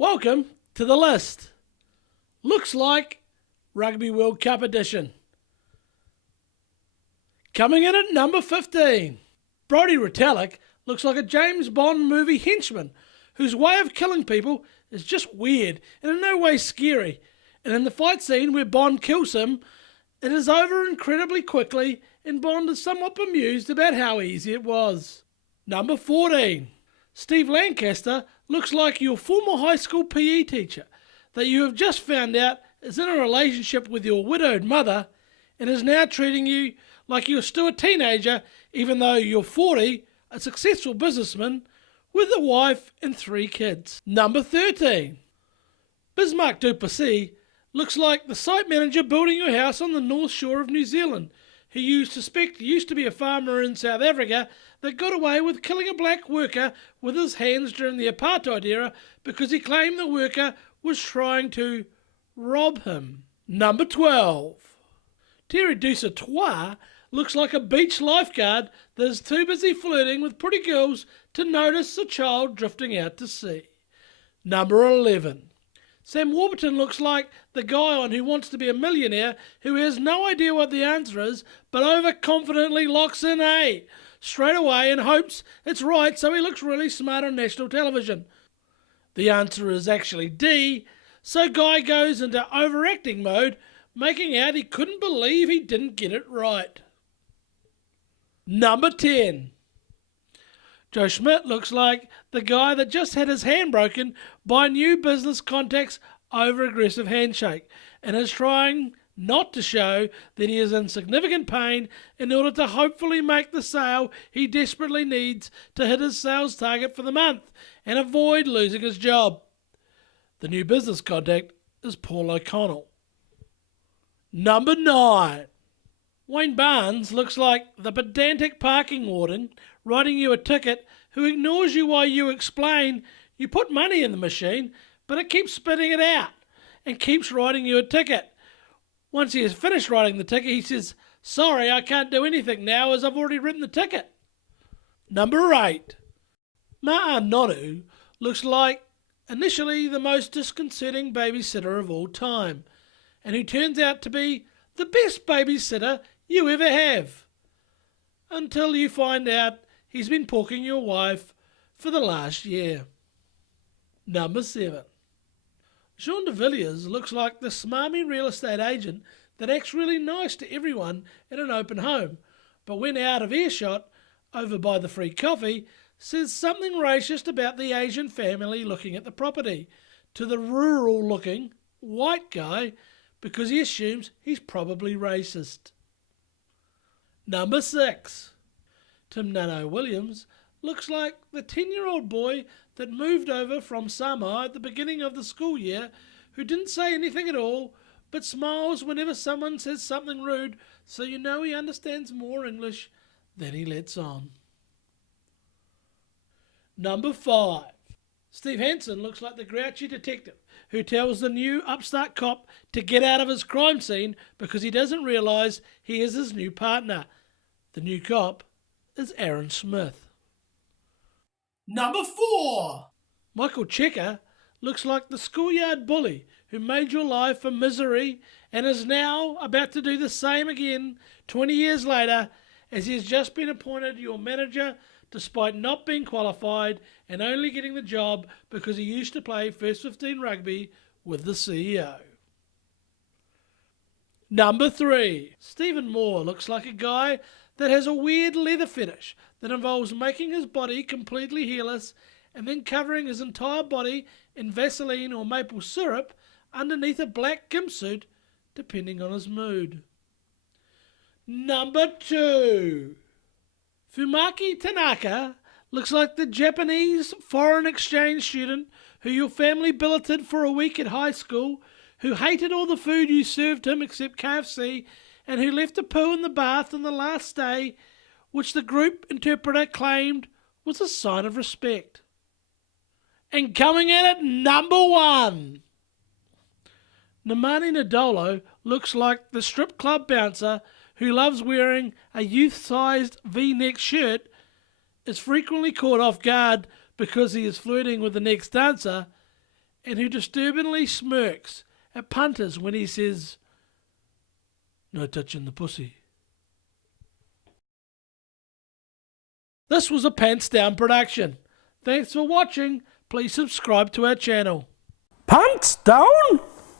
Welcome to the list. Looks like Rugby World Cup edition. Coming in at number 15, Brodie Retallick looks like a James Bond movie henchman whose way of killing people is just weird and in no way scary. And in the fight scene where Bond kills him, it is over incredibly quickly and Bond is somewhat bemused about how easy it was. Number 14, Steve Lancaster looks like your former high school PE teacher that you have just found out is in a relationship with your widowed mother and is now treating you like you're still a teenager even though you're 40, a successful businessman with a wife and 3 kids. Number 13. Bismarck du Plessis looks like the site manager building your house on the north shore of New Zealand who you suspect used to be a farmer in South Africa that got away with killing a black worker with his hands during the apartheid era because he claimed the worker was trying to rob him. Number 12. Thierry Dusuatoir looks like a beach lifeguard that is too busy flirting with pretty girls to notice a child drifting out to sea. Number 11. Sam Warburton looks like the guy on Who Wants to Be a Millionaire who has no idea what the answer is but overconfidently locks in A straight away and hopes it's right so he looks really smart on national television. The answer is actually D, so Guy goes into overacting mode, making out he couldn't believe he didn't get it right. Number 10. Joe Schimdt looks like the guy that just had his hand broken by new business contact's over-aggressive handshake and is trying not to show that he is in significant pain in order to hopefully make the sale he desperately needs to hit his sales target for the month and avoid losing his job. The new business contact is Paul O'Connell. Number 9. Wayne Barnes looks like the pedantic parking warden writing you a ticket who ignores you while you explain you put money in the machine, but it keeps spitting it out and keeps writing you a ticket. Once he has finished writing the ticket, he says, "Sorry, I can't do anything now as I've already written the ticket." Number 8. Nonu looks like initially the most disconcerting babysitter of all time, and who turns out to be the best babysitter you ever have, until you find out he's been porking your wife for the last year. Number 7. Jean de Villiers looks like the smarmy real estate agent that acts really nice to everyone in an open home, but when out of earshot, over by the free coffee, says something racist about the Asian family looking at the property to the rural-looking white guy because he assumes he's probably racist. Number 6. Tim Nano Williams looks like the 10-year-old boy that moved over from Samoa at the beginning of the school year who didn't say anything at all but smiles whenever someone says something rude so you know he understands more English than he lets on. Number 5. Steve Hansen looks like the grouchy detective who tells the new upstart cop to get out of his crime scene because he doesn't realise he is his new partner. The new cop is Aaron Smith. Number 4. Michael Chieka looks like the schoolyard bully who made your life a misery and is now about to do the same again 20 years later as he has just been appointed your manager despite not being qualified and only getting the job because he used to play first 15 rugby with the CEO. Number 3. Stephen Moore looks like a guy that has a weird leather fetish that involves making his body completely hairless and then covering his entire body in Vaseline or maple syrup underneath a black gimp depending on his mood. Number 2. Fumiaki Tanaka looks like the Japanese foreign exchange student who your family billeted for a week at high school, who hated all the food you served him except KFC, and who left a poo in the bath on the last day, which the group interpreter claimed was a sign of respect. And coming in at number 1. Nemani Nadolo looks like the strip club bouncer who loves wearing a youth-sized V-neck shirt, is frequently caught off guard because he is flirting with the next dancer, and who disturbingly smirks at punters when he says, "No touching the pussy." This was a Pants Down production. Thanks for watching. Please subscribe to our channel. Pants down?